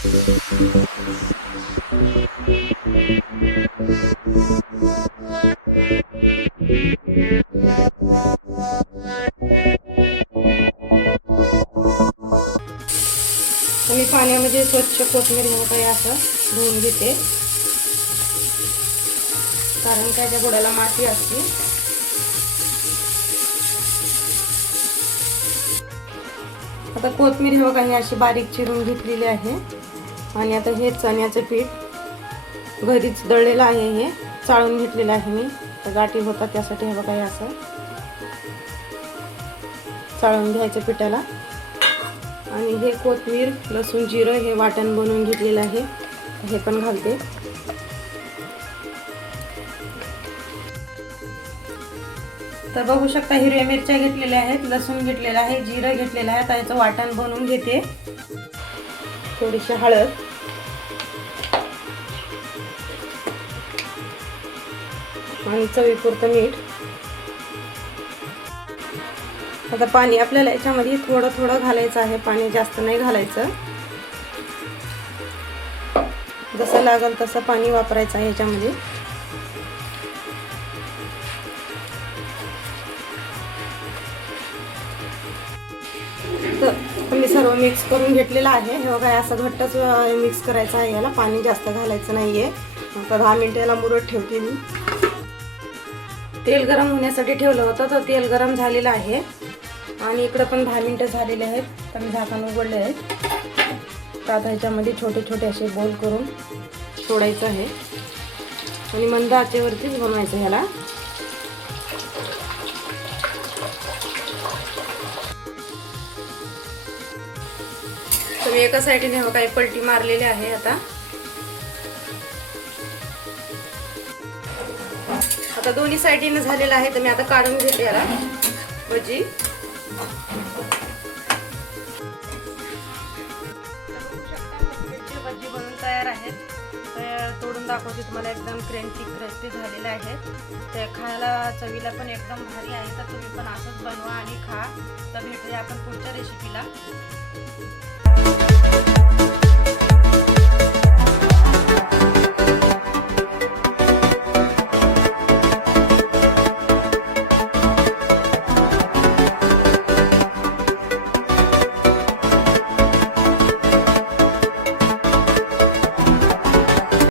मी पाण्यामध्ये स्वच्छ कोथिंबीर काही असं धुवून घेते, कारण काय त्या गोड्याला माती असते. आता कोथिंबीर हे बघा ही अशी बारीक चिरून घेतलेली आहे. आणि आता हे चण्याचं पीठ घरीच दळलेलं आहे, हे चाळून घेतलेलं आहे मी. तर गाठी होतात त्यासाठी हे बघा हे असं चाळून घ्यायचं पिठाला. आणि हे कोथिंबीर, लसूण, जिरं हे वाटण बनवून घेतलेलं आहे, हे पण घालते. तर बघू शकता हिरव्या मिरच्या घेतलेल्या आहेत, लसूण घेतलेला आहे, जिरं घेतलेलं आहे. त्याचं वाटण बनवून घेते. थोडीशी हळद, आणि चवीपुरतं मीठ. आता पाणी आपल्याला याच्यामध्ये थोडं थोडं घालायचं आहे, पाणी जास्त नाही घालायचं. जसं लागेल तसं पाणी वापरायचं आहे याच्यामध्ये. तर मी सर्व मिक्स करून घेतलेलं आहे. हे बघा असं घट्टच मिक्स करायचं आहे याला, पाणी जास्त घालायचं नाहीये. आता 10 मिनिटं याला मुरत ठेवते मी. तेल गरम होण्यासाठी ठेवलं होतं, तर तेल गरम झालेलं आहे. आणि इकडं पण 10 मिनिटं झालेले आहेत. तर मी झाकण उघडले आहे. तर आता ह्याच्यामध्ये छोटे छोटे असे बोल करून सोडायचं आहे आणि मंद आचेवरतीच बनवायचं ह्याला. तर मी एका साईडने काही पलटी मारलेली आहे. आता दोन्ही साईडने झालेलं आहे. तर मी आता काढून घेते याला भजी. भजी बनवून तयार आहेत. तर तोडून दाखवते तुम्हाला. एकदम क्रिस्पी झालेले आहेत. ते खायला चवीला पण एकदम भारी आहे. तर तुम्ही पण असंच बनवा आणि खा. तर भेटूया आपण पुढच्या रेसिपीला.